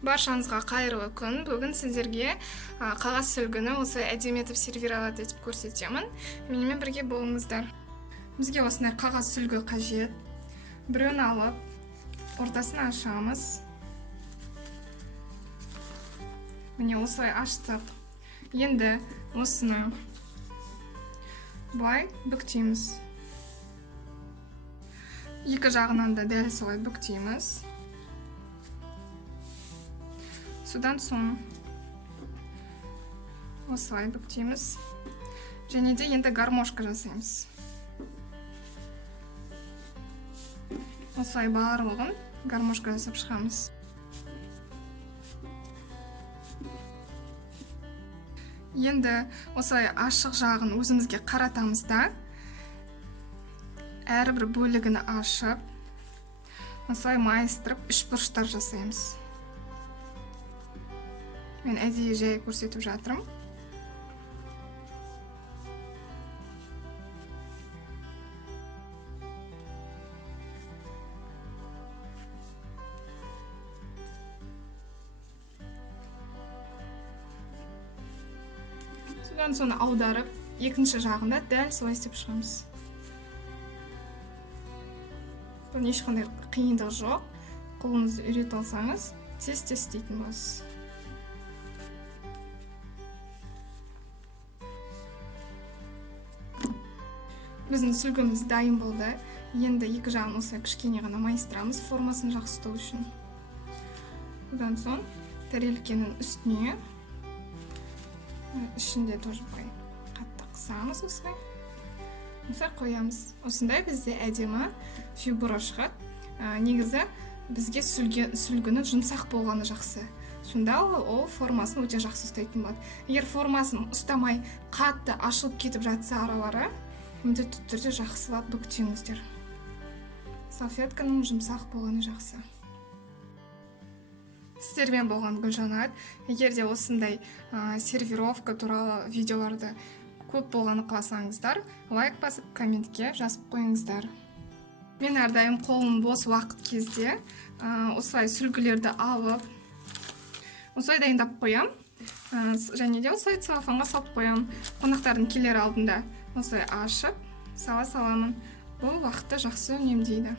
Баршаңызға қайырлы күн. Бүгін сіздерге қағаз сүлгіні осы әдемі етіп сервировать етіп көрсетемін. Менімен бірге болыңыздар. Бізге осындай қағаз сүлгі қажет. Біреуін алып, ортасын ашамыз. Міне осылай аштық. Енді осыны былай бүктейміз. Екі жағынан да дәл солай бүктейміз. Содан соң осылай бүктейміз. Және де енді гармошка жасаймыз. Осылай барлығын гармошка жасап шығамыз. Енді осылай ашық жағын өзімізге қаратамыз да, әрбір бөлігін ашып, осылай майыстырып, үшбұрыштар жасаймыз. Мен әдейі жай көрсетіп жатырмын. Содан соны аударып, екінші жағында дәл солай істеп шығамыз. Бұл ешқандай қиындық жоқ. Қолыңызды үйретіп алсаңыз, тез істейтін боласыз. Біздің сүлгіміз дайын болды. Енді екі жағын осылай кішкене ғана майыстырамыз, формасын жақсы ұстау үшін. Одан соң тәрелкенің үстіне, ішінде тоже қатты қысамыз осылай. Осылай қоямыз. Осындай бізде әдемі фигура шығады. Негізі бізге сүлгіні жұмсақ болғаны жақсы. Сонда ол формасын өте жақсы ұстайтын болады. Егер формасын ұстамай қатты ашылып кетіп жатса аралары, міндетті түрде жақсылап бүктеңіздер. Салфетканың жұмсақ болғаны жақсы. Сіздермен болған Гүлжанат. Егер де осындай сервировка туралы видеоларды көп болғаны қаласаңыздар, лайк басып, комментке жазып қойыңыздар. Мен әрдайым қолым бос уақыт кезде осылай сүлгілерді алып, осылай дайындап қоям. Және де осылай целлофанға салып қоям. Қонақтардың келер алдында осылай ашып, сала саламын. Бұл уақытты жақсы үнемдейді.